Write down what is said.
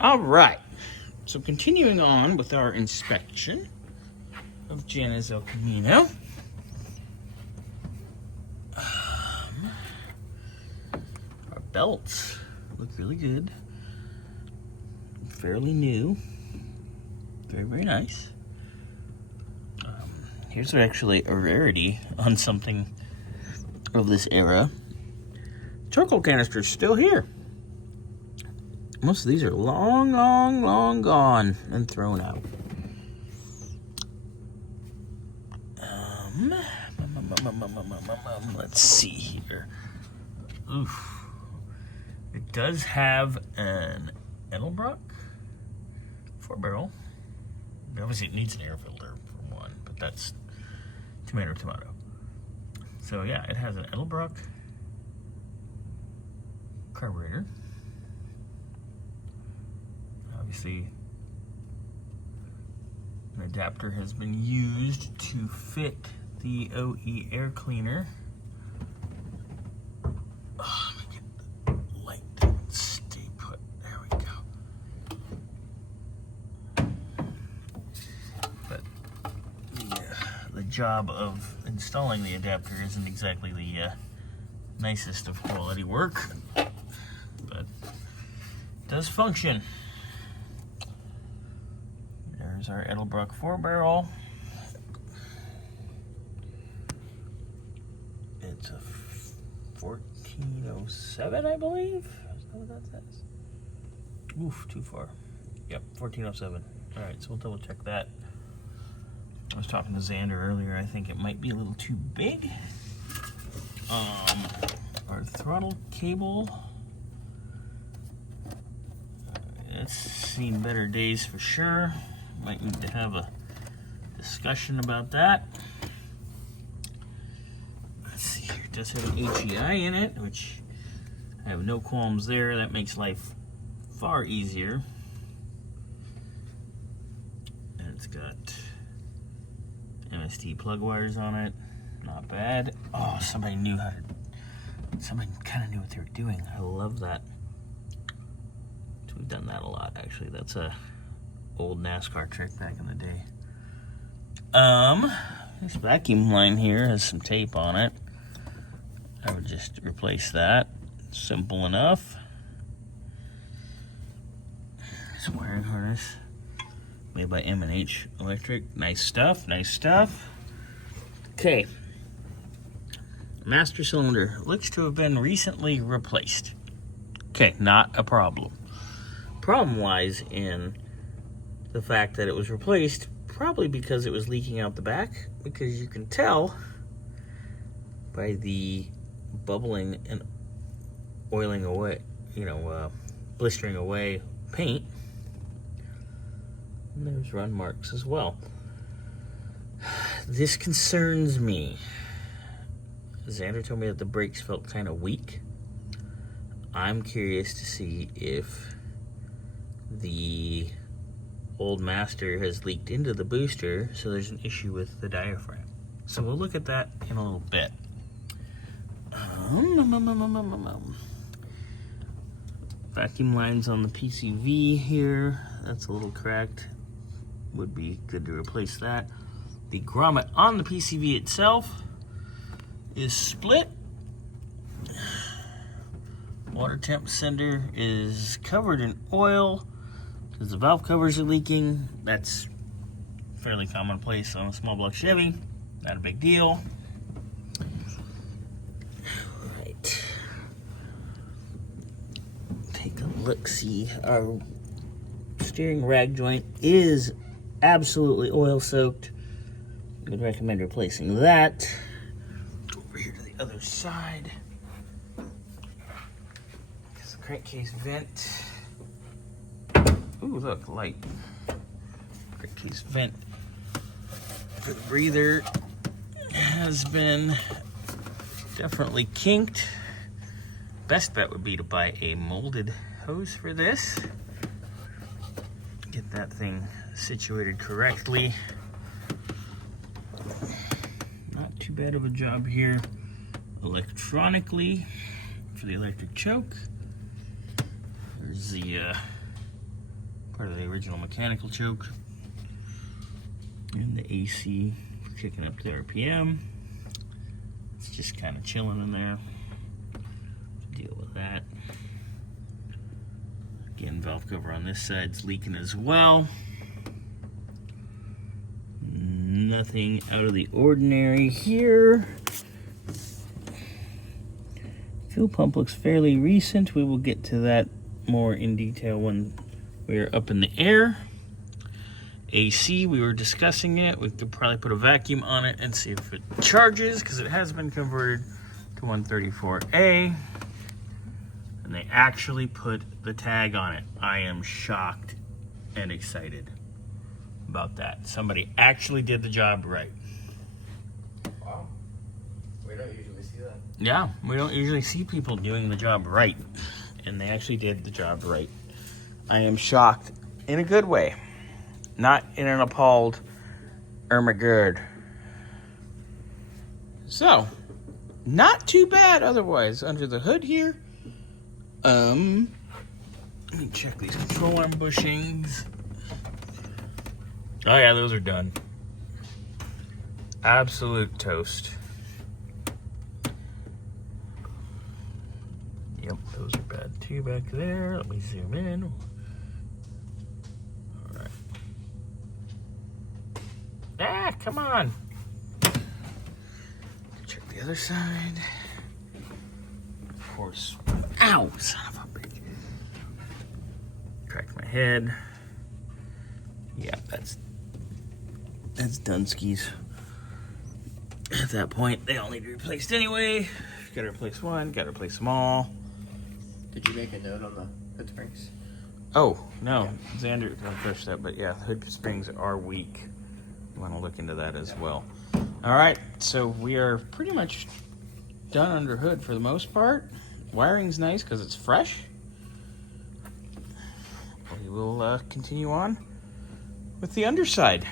All right, so continuing on with our inspection of Jeanna's El Camino. Our belts look really good. Fairly new. Very, very nice. Here's actually a rarity on something of this era. Charcoal canister's still here. Most of these are long gone and thrown out. Let's see here. Oof. It does have an Edelbrock 4-barrel. Obviously it needs an air filter for one, but that's tomato. So yeah, it has an Edelbrock carburetor. Obviously, an adapter has been used to fit the OE air cleaner. Oh, let me get the light to stay put. There we go. But the job of installing the adapter isn't exactly the nicest of quality work, but it does function. There's our Edelbrock 4-barrel. It's a 1407, I believe. Is that what that says? Oof, too far. Yep, 1407. All right, so we'll double check that. I was talking to Xander earlier. I think it might be a little too big. Our throttle cable. It's seen better days for sure. Might need to have a discussion about that. Let's see here. It does have an HEI in it, which I have no qualms there. That makes life far easier. And it's got MST plug wires on it. Not bad. Oh, somebody kind of knew what they were doing. I love that. So we've done that a lot, actually. That's a old NASCAR trick back in the day. This vacuum line here has some tape on it. I would just replace that. Simple enough. This wiring harness made by M&H Electric. Nice stuff. Okay. Master cylinder looks to have been recently replaced. Okay, not a problem. Problem lies in the fact that it was replaced probably because it was leaking out the back, because you can tell by the bubbling and oiling away, blistering away paint. And there's run marks as well. This concerns me. Xander told me that the brakes felt kind of weak. I'm curious to see if the old master has leaked into the booster, so there's an issue with the diaphragm. So we'll look at that in a little bit. Vacuum lines on the PCV here. That's a little cracked. Would be good to replace that. The grommet on the PCV itself is split. Water temp sender is covered in oil because the valve covers are leaking. That's fairly commonplace on a small block Chevy. Not a big deal. All right. Take a look-see. Our steering rag joint is absolutely oil soaked. I would recommend replacing that. Go over here to the other side. There's the crankcase vent. Ooh, look, light. Crankcase vent for the breather has been definitely kinked. Best bet would be to buy a molded hose for this. Get that thing situated correctly. Not too bad of a job here electronically for the electric choke. There's the part of the original mechanical choke. And the AC for kicking up the RPM. It's just kind of chilling in there. Deal with that. Again, valve cover on this side's leaking as well. Nothing out of the ordinary here. Fuel pump looks fairly recent. We will get to that more in detail when we are up in the air. AC, we were discussing it. We could probably put a vacuum on it and see if it charges, because it has been converted to 134A. And they actually put the tag on it. I am shocked and excited about that. Somebody actually did the job right. Wow. We don't usually see that. Yeah, we don't usually see people doing the job right. And they actually did the job right. I am shocked in a good way. Not in an appalled, oh my god. So, not too bad otherwise under the hood here. Let me check these control arm bushings. Oh yeah, those are done. Absolute toast. Yep, those are bad too back there. Let me zoom in. Alright. Ah, come on. Check the other side. Of course. Ow, son of a bitch. Cracked my head. Yeah, that's Dunskies. At that point, they all need to be replaced anyway. You gotta replace one, gotta replace them all. Did you make a note on the hood springs? Oh, no. Xander pushed that, but yeah, hood springs are weak. You want to look into that as well. All right, so we are pretty much done under hood for the most part. Wiring's nice because it's fresh. We will continue on with the underside.